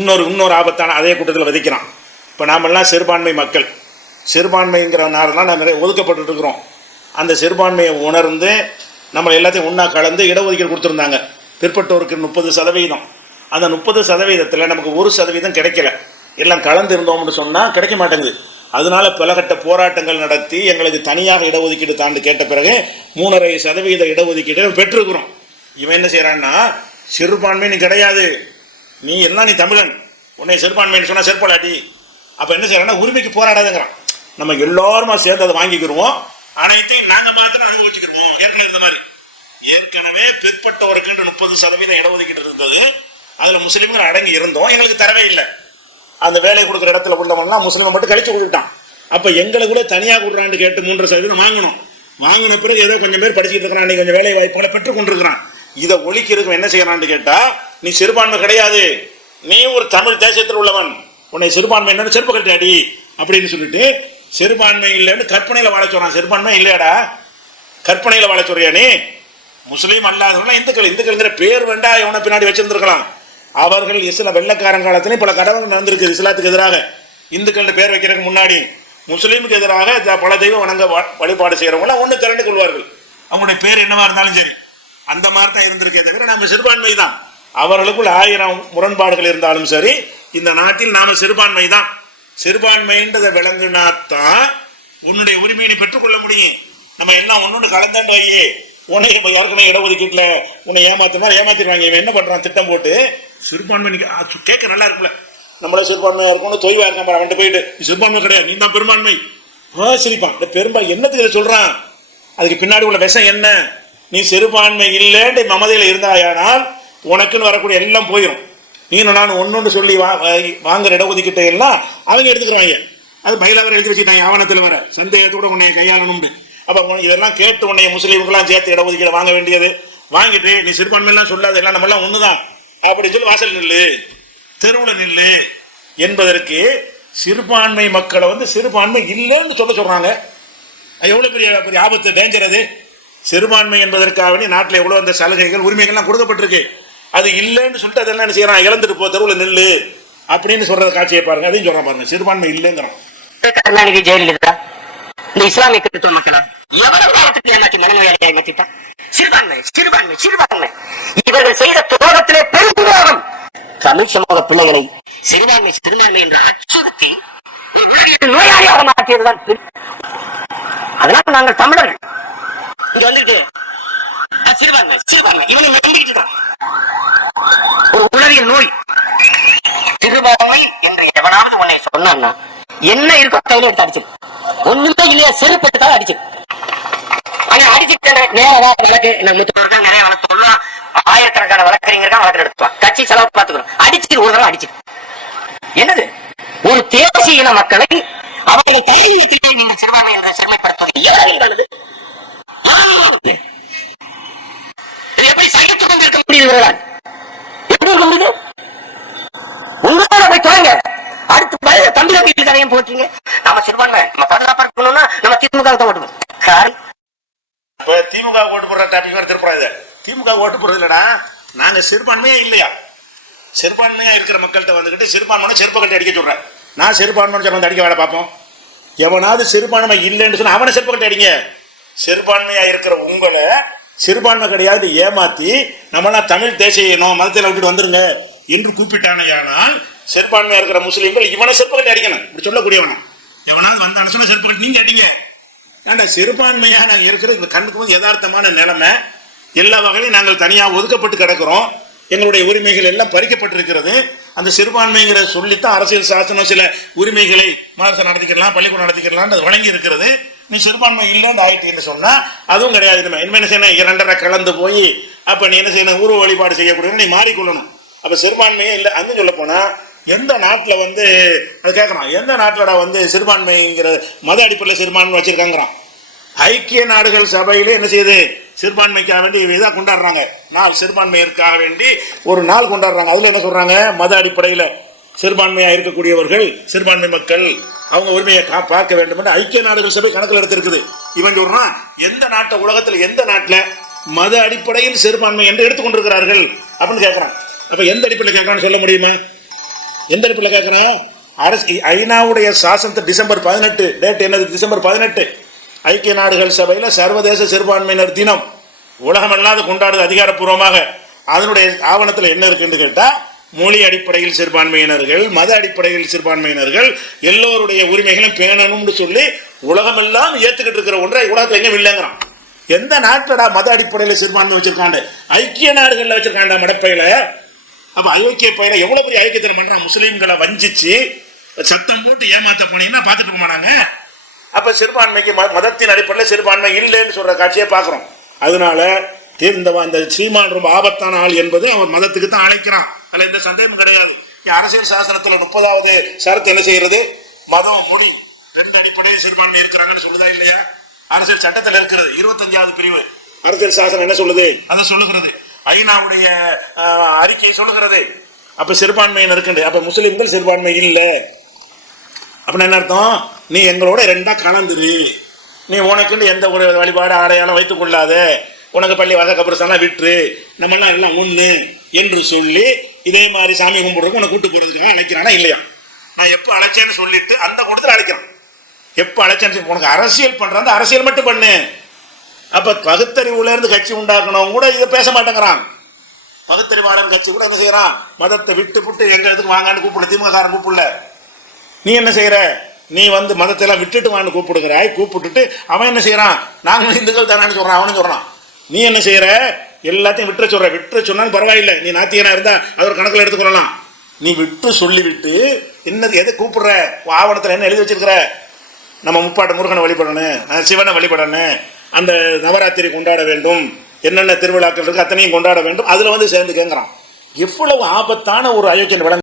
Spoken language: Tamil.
இன்னொரு ஆபத்தான அதே கூட்டத்தில் விதிக்கிறான். இப்போ நாமெல்லாம் சிறுபான்மை மக்கள், சிறுபான்மைங்கிறனால தான் நிறைய ஒதுக்கப்பட்டு இருக்கிறோம். அந்த சிறுபான்மையை உணர்ந்து நம்ம எல்லாத்தையும் ஒன்றா கலந்து இடஒதுக்கீடு கொடுத்துருந்தாங்க. பிற்பட்டோருக்கு 30%. அந்த 30%த்தில் நமக்கு 1% கிடைக்கல. எல்லாம் கலந்து இருந்தோம்னு சொன்னால் கிடைக்க மாட்டேங்குது. அதனால பலகட்ட போராட்டங்கள் நடத்தி எங்களுக்கு தனியாக இடஒதுக்கீடு தாண்டு கேட்ட பிறகு 3.5% இடஒதுக்கீடு பெற்றிருக்கிறோம். இவன் என்ன செய்கிறான்னா, சிறுபான்மை நீ கிடையாது, நீ எல்லாம் நீ தமிழன், உன்னை சிறுபான்மைன்னு சொன்னால் செருப்பலாட்டி. அப்போ என்ன செய்யறான்னா, உரிமைக்கு போராடாதுங்கிறான். நம்ம எல்லாருமா சேர்ந்து அதை வாங்கிக்கிடுவோம், அனைத்தையும் நாங்கள் மாத்திரம் அனுபவிச்சுக்கிடுவோம். ஏற்கனவே பிற்பட்டவருக்கு 30% இடஒதுக்கீடு இருந்தது. அதில் முஸ்லீம்கள் அடங்கி இருந்தோம், எங்களுக்கு தரவே இல்லை. அந்த வேலை கொடுக்குற இடத்துல உள்ளவங்கலாம் முஸ்லீமை மட்டும் கழிச்சு கொடுத்துட்டான். அப்போ எங்களுக்குள்ள தனியாக கொடுறான்னு கேட்டு 3% வாங்கணும். வாங்கின பிறகு ஏதோ கொஞ்சம் பேர் படிச்சுட்டு இருக்கிறான், நீ கொஞ்சம் வேலை வாய்ப்புகளை பெற்றுக் கொண்டிருக்கிறான். இதை ஒழிக்கிறதுக்கு என்ன செய்யறான்னு கேட்டால், நீ சிறுபான்மை கிடையாது, நீ ஒரு தமிழ் தேசத்தில் உள்ளவன், உன்னை சிறுபான்மை என்னன்னு செருப்பு கட்டாடி அப்படின்னு சொல்லிட்டு சிறுபான்மை இல்லைன்னு கற்பனையில் வாழ சொல்றான். சிறுபான்மை இல்லையாடா, கற்பனையில் வாழ சொல்றியா நீ? முஸ்லீம் அல்லாதவங்களாம் இந்துக்கள்ங்கிற பேர் வேண்டா எவனை பின்னாடி வச்சிருந்துருக்கலாம். அவர்கள் வெள்ளக்காரன் காலத்திலையும் பல கடவுள் நடந்திருக்கு. இஸ்லாத்துக்கு எதிராக இந்துக்கள் பேர் வைக்கிறதுக்கு முன்னாடி முஸ்லீமுக்கு எதிராக பல தெய்வம் வணங்க வழிபாடு செய்கிறவங்களாம் ஒன்று திரண்டு கொள்வார்கள். அவங்களுடைய பேர் என்னவா இருந்தாலும் சரி, அந்த மாதிரி தான் இருந்திருக்கே தவிர நம்ம சிறுபான்மை தான். அவர்களுக்குள் 1000 முரண்பாடுகள் இருந்தாலும் சரி, இந்த நாட்டில் நாம சிறுபான்மை தான். சிறுபான்மைன்றதை விளங்குனாத்தான் உன்னுடைய உரிமையை பெற்றுக்கொள்ள முடியும். நம்ம எல்லாம் ஒன்னொன்று கலந்தாண்டு வையே, உன்னை இப்போ ஏற்கனவே இடஒதுக்கீட்டில் உன்னை ஏமாத்திடுவாங்க. இவன் என்ன பண்ணுறான், திட்டம் போட்டு சிறுபான்மை கேட்க நல்லா இருக்குல்ல, நம்மள சிறுபான்மையாக இருக்கணும், தொய்வாக இருக்கான், அவன்கிட்ட போயிட்டு சிறுபான்மை கிடையாது, நீ தான் பெரும்பான்மை சிரிப்பான். இந்த பெரும்பான்மை என்னத்துக்கு இதை சொல்கிறான்? அதுக்கு பின்னாடி உள்ள விஷம் என்ன? நீ சிறுபான்மை இல்லைன்னு மமதையில் இருந்தாயானால் உனக்குன்னு வரக்கூடிய எல்லாம் போயிடும். நீ நான் ஒன்னொன்று சொல்லி வாங்குற இடஒதுக்கீட்டை எல்லாம் அவங்க எடுத்துக்கிறாங்க. அது பயிலாக எழுதி வச்சுட்டாங்க ஆவணத்தில் வர, சந்தேகத்தோட உன்னை கையாளணும்னு. அப்போ இதெல்லாம் கேட்டு உன்னை முஸ்லீமுக்கெல்லாம் சேர்த்து இடஒதுக்கீடு வாங்க வேண்டியது, வாங்கிட்டு நீ சிறுபான்மையெல்லாம் சொல்லாது, எல்லாம் நம்மெல்லாம் ஒன்று தான் அப்படி சொல்லி வாசல் நில்லு, தெருவில் நில்லு என்பதற்கு சிறுபான்மை மக்களை சிறுபான்மை இல்லைன்னு சொல்றாங்க. எவ்வளோ பெரிய ஆபத்து, டேஞ்சர் அது. சிறுபான்மை என்பதற்காக நாட்டில் எவ்வளோ அந்த சலுகைகள் உரிமைகள்லாம் கொடுக்கப்பட்டிருக்கு. அது இல்லைன்னு சொல்லிட்டு அதெல்லாம் என்ன செய்யறான், இழந்துட்டு போ, தெருவில் நில்லு அப்படின்னு சொல்ற காட்சியை பாருங்க. அதையும் சொல்றான் பாருங்க, சிறுபான்மை இல்லைங்கிறான். கருணாநிதி, ஜெயலலிதா, இந்த இஸ்லாமிய கிறிஸ்தவ மக்களா எவ்வளவு காலத்துக்கு ஏமாற்றி மனநோயாளியாய் மாற்றிட்டான். சிறுபான்மை சிறுபான்மை சிறுபான்மை இவர்கள் செய்த துரோகத்திலே பெரும்பாலும் தமிழ் சமூக பிள்ளைகளை சிறுபான்மை சிறுபான்மை என்று அச்சுறுத்தி நோயாளியாக மாற்றியதுதான். அதனால நாங்கள் தமிழர்கள் இங்க வந்துட்டு சிறுபான்மை சிறுபான்மை இவனை நம்பிக்கிட்டுதான் ஒரு உளவியல் நோய். சிறுபான்மை என்று எவனாவது உன்னை சொன்னான்னா என்ன இருக்கோ கையில எடுத்து அடிச்சிரு, ஒண்ணுமே இல்லையா செருப்பெடுத்தாலும் அடிச்சிரு. ஆனா அடிச்சுட்டு நேரம் வழக்கு நிறைய வழக்கு சொல்லலாம், ஆயிரக்கணக்கான வழக்கறிஞர் வழக்கு எடுத்துவான், கட்சி செலவு பார்த்துக்கிறோம், அடிச்சுட்டு ஒரு தடவை அடிச்சிரு. என்னது, ஒரு தேசிய இன மக்களை அவர்களை கையில் வைத்து நீங்கள் சிறுபான்மை என்ற சிறுமைப்படுத்துவது எப்படி சகித்துக் கொண்டிருக்க முடியுது? எப்படி இருக்க முடியுது? உங்களோட போய் தொடங்க. அடுத்து தமிழக வீட்டு கதையும் போட்டீங்க. நம்ம சிறுபான்மை நம்ம பாதுகாப்பா இருக்கணும்னா நம்ம திமுக தான் ஓட்டுவோம். திமுக ஓட்டு போடுற டாபிக் வேற திருப்புறா. இது திமுக ஓட்டு போடுறது இல்லடா, நாங்க சிறுபான்மையா இல்லையா, சிறுபான்மையா இருக்கிற மக்கள்கிட்ட வந்துகிட்டு சிறுபான்மை செருப்பை கட்டி அடிக்க சொல்றேன். நான் சிறுபான்மை வந்து அடிக்க வேலை பார்ப்போம். எவனாவது சிறுபான்மை இல்லைன்னு சொன்னா அவனை செருப்பை கட்டி அடிங்க. சிறுபான்மையா இருக்கிற உங்களை சிறுபான்மை கிடையாது ஏமாத்தி நம்மளாம் தமிழ் தேசிய மதத்தில் விட்டுட்டு வந்துருங்க என்று கூப்பிட்டானையானால் சிறுபான்மையா இருக்கிற முஸ்லீம்கள் இவனை செருப்பு கட்டி அடிக்கணும். இப்படி சொல்லக்கூடியவன எவனாவது வந்தான்னு சொன்னா செருப்பு கட்டி நீங்க அடிங்க. ஏன்டா சிறுபான்மையா நாங்கள் இருக்கிற இந்த கண்ணுக்கு போது யதார்த்தமான நிலைமை, எல்லா வகையிலும் நாங்கள் தனியாக ஒதுக்கப்பட்டு கிடக்கிறோம், எங்களுடைய உரிமைகள் எல்லாம் பறிக்கப்பட்டிருக்கிறது. அந்த சிறுபான்மைங்கிற சொல்லித்தான் அரசியல் சாசனம் சில உரிமைகளை மாதத்தை நடத்திக்கலாம், பள்ளிக்கூடம் நடத்திக்கலாம் அது வழங்கி இருக்கிறது. நீ சிறுபான்மை இல்லைன்னு ஆயிட்டீங்கன்னு சொன்னா அதுவும் கிடையாது. என்ன செய்யணும், 2.5 கலந்து போய் அப்ப நீ என்ன செய்யணும், உருவ வழிபாடு செய்யக்கூடிய நீ மாறிக்கொள்ளணும். அப்ப சிறுபான்மையே இல்லை. அங்கே சொல்ல போனா எந்த நாட்டில் அது கேட்கறான், எந்த நாட்டிலடா சிறுபான்மைங்கிற மத அடிப்படையில் சிறுபான்மை வச்சிருக்காங்கிறான். ஐக்கிய நாடுகள் சபையிலே என்ன செய்யுது, சிறுபான்மைக்காக வேண்டி இதாக கொண்டாடுறாங்க நாள், சிறுபான்மையருக்காக வேண்டி ஒரு நாள் கொண்டாடுறாங்க. அதுல என்ன சொல்றாங்க, மத அடிப்படையில் சிறுபான்மையா இருக்கக்கூடியவர்கள் சிறுபான்மை மக்கள் அவங்க உரிமையை பார்க்க வேண்டும் என்று ஐக்கிய நாடுகள் சபை கணக்கில் எடுத்திருக்குது. இவன் சொல்றான், எந்த நாட்டை உலகத்தில் எந்த நாட்டில் மத அடிப்படையில் சிறுபான்மை என்று எடுத்துக்கொண்டிருக்கிறார்கள் அப்படின்னு கேட்கறான். அப்ப எந்த அடிப்படையில் கேட்கறான்னு சொல்ல முடியுமா? எந்த இடத்துல கேட்கிறேன்? அரசு ஐநாவுடைய சாசனத்தை டிசம்பர் 18 டேட் என்னது? டிசம்பர் 18 ஐக்கிய நாடுகள் சபையில் சர்வதேச சிறுபான்மையினர் தினம் உலகமெல்லாம் அது கொண்டாடுது அதிகாரப்பூர்வமாக. அதனுடைய ஆவணத்தில் என்ன இருக்குன்னு கேட்டால், மொழி அடிப்படையில் சிறுபான்மையினர்கள், மத அடிப்படையில் சிறுபான்மையினர்கள் எல்லோருடைய உரிமைகளும் பேணணும்னு சொல்லி உலகமெல்லாம் ஏற்றுக்கிட்டு இருக்கிற ஒன்றை உலகத்தில் எங்கேயும் இல்லைங்கிறான். எந்த நாட்டடா மத அடிப்படையில் சிறுபான்மை வச்சிருக்காண்டு? ஐக்கிய நாடுகளில் வச்சிருக்காண்டா மடப்பையில. அப்ப ஐக்கிய பையில எவ்வளவு பெரிய ஐக்கியத்தை பண்றான்? முஸ்லீம்களை வஞ்சிச்சு சத்தம் போட்டு ஏமாத்த போனீங்கன்னா பார்த்துட்டு போனாங்க. அப்ப சிறுபான்மைக்கு மதத்தின் அடிப்படையில் சிறுபான்மை இல்லைன்னு சொல்ற காட்சியை பார்க்கிறோம். அதனால அந்த சீமான் ரொம்ப ஆபத்தான ஆள் என்பது அவர் மதத்துக்கு தான் அழைக்கிறான். அதுல எந்த சந்தேகமும் கிடையாது. அரசியல் சாசனத்துல 30வது சரத்து என்ன செய்யறது? மதம், மொழி ரெண்டு அடிப்படையில் சிறுபான்மை இருக்கிறாங்கன்னு சொல்லுதா இல்லையா? அரசியல் சட்டத்தில் இருக்கிறது 25வது பிரிவு அரசியல் சாசனம் என்ன சொல்லுது? அதை சொல்லுகிறது. ஐநாவுடைய அறிக்கையை சொல்லுகிறது. அப்ப சிறுபான்மையினர் இருக்கு. அப்ப முஸ்லிம்கள் சிறுபான்மை இல்லை அப்படின்னு என்ன அர்த்தம்? நீ எங்களோட ரெண்டா கலந்துரு, நீ உனக்குன்னு எந்த ஒரு வழிபாடு ஆடையாலும் வைத்துக் கொள்ளாத, உனக்கு பள்ளி வாச கபரஸ்தான்லாம் விட்டுரு, நம்மெல்லாம் எல்லாம் ஒண்ணு என்று சொல்லி இதே மாதிரி சாமி கும்பிடுறதுக்கு உனக்கு கூட்டு போறதுக்காக அழைக்கிறானா இல்லையா? நான் எப்போ அழைச்சேன்னு சொல்லிட்டு அந்த கூட்டத்தில் அழைக்கிறான். எப்போ அழைச்சேன்னு உனக்கு அரசியல் பண்றான், அரசியல் மட்டும் பண்ணு. அப்ப பகுத்தறிவுல இருந்து கட்சி உண்டாக்கணும் கூட இதை பேச மாட்டேங்கிறான். பகுத்தறிவாளன் கட்சி கூட என்ன செய்யறான்? மதத்தை விட்டு புட்டு எங்க இடத்துக்கு வாங்கன்னு கூப்பிடல, திமுக காரன் கூப்பிடல. நீ என்ன செய்யற? நீ வந்து மதத்தை எல்லாம் விட்டுட்டு வான்னு கூப்பிடுகிறாய். கூப்பிட்டுட்டு அவன் என்ன செய்யறான்? நாங்களும் இந்துக்கள் தானு சொல்றான். அவனு சொல்றான். நீ என்ன செய்யற? எல்லாத்தையும் விட்டுற சொல்ற. விட்டுற சொன்னாலும் பரவாயில்லை, நீ நாத்தியனா இருந்தா அது ஒரு கணக்கில் எடுத்துக்கொள்ளலாம். நீ விட்டு சொல்லிவிட்டு என்னது எதை கூப்பிடுற? ஆவணத்தில் என்ன எழுதி வச்சிருக்கிற? நம்ம முப்பாட்டு முருகனை வழிபடணும், சிவனை வழிபடணும், அந்த நவராத்திரி கொண்டாட வேண்டும், என்னென்ன திருவிழாக்கள் இருக்கு அத்தனையும் கொண்டாட வேண்டும். அதுல வந்து சேர்ந்து கேட்கிறான். எவ்வளவு ஆபத்தான ஒரு அயோக்கியன் விளங்க